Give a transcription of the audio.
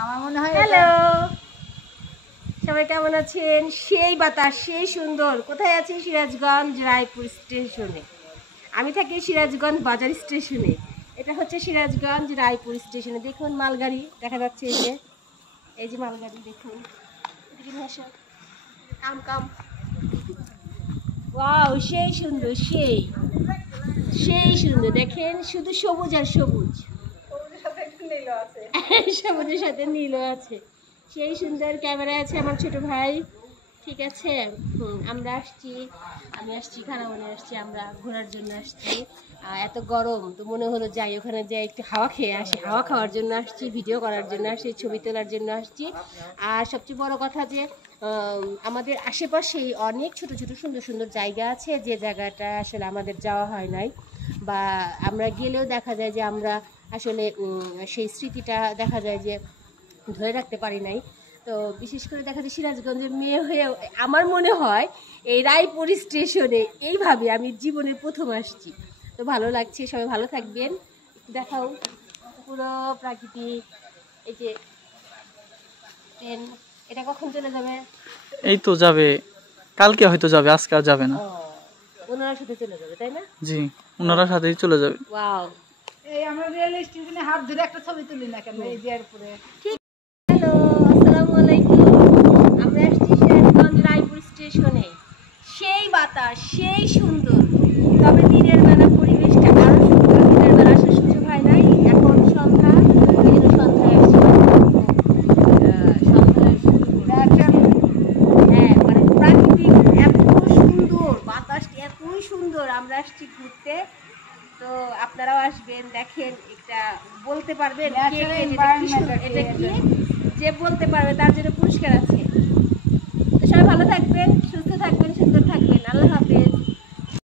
আমার মনে হয় হ্যালো, সবাই কেমন আছেন? সেই বাতাস, সেই সুন্দর। কোথায় আছি? সিরাজগঞ্জ রায়পুর স্টেশনে। আমি থাকি সিরাজগঞ্জ বাজার স্টেশনে। এটা হচ্ছে সিরাজগঞ্জ রায়পুর স্টেশনে। দেখুন মালগাড়ি দেখা যাচ্ছে, এই যে মালগাড়ি দেখুন। কাম কাম, ওয়াও, সেই সুন্দর, সেই সেই সুন্দর। দেখেন শুধু সবুজ আর সবুজ, সবুজের সাথে নীলও আছে। সেই সুন্দর। ক্যামেরায় আছে আমার ছোট ভাই, ঠিক আছে। আমরা আসছি, আমি আসছি খানাবনে আসছি, আমরা ঘোরার জন্য আসছি। এত গরম তো মনে হলো যাই ওখানে যাই একটু হাওয়া খেয়ে আসি। হাওয়া খাওয়ার জন্য আসছি, ভিডিও করার জন্য আসছি, ছবি তোলার জন্য আসছি। আর সবচেয়ে বড় কথা যে আমাদের আশেপাশেই অনেক ছোট ছোট সুন্দর সুন্দর জায়গা আছে, যে জায়গাটা আসলে আমাদের যাওয়া হয় নাই, বা আমরা গেলেও দেখা যায় যে আমরা আসলে সেই স্মৃতিটা দেখা যায় যে ধরে রাখতে পারি নাই। তো বিশেষ করে দেখা যায় সিরাজগঞ্জের মেয়ে হয়ে আমার মনে হয় এই রায়পুর স্টেশনে এইভাবে আমি জীবনের প্রথম আসছি। তো ভালো লাগছে, সবাই ভালো থাকবেন। দেখাও পুরো প্রাকৃতিক। এই যে ট্রেন, এটা কখন চলে যাবে? এই তো যাবে, কালকে হয়তো যাবে, আজকে আর যাবে না। ওনার সাথে চলে যাবে, তাই না? জি, ওনারা সাথেই চলে যাবে। ওয়াও, এই আমরা রেল স্টেশনে হাত ধরে একটা ছবি তুলি না কেন? এই যে এরপরে ঠিক। হ্যালো, আসসালামু আলাইকুম। আমরা আসছি সিরাজগঞ্জ রায়পুর স্টেশনে। সেই বাতাস, সেই সুন্দর। তবে দিনের বেলা পরিবেশটা আরো সুন্দর। দিনের বেলা আসার সুযোগ হয় নাই। এখন সন্ধ্যা, এই জন্য সন্ধ্যায় আসছি। হ্যাঁ, মানে প্রাকৃতিক এত সুন্দর, বাতাসটা এতই সুন্দর। আমরা আসছি ঘুরতে, তো আপনারাও আসবেন। দেখেন, এটা বলতে পারবেন কে কে, এটা কি, যে বলতে পারবে তার জন্য পুরস্কার আছে।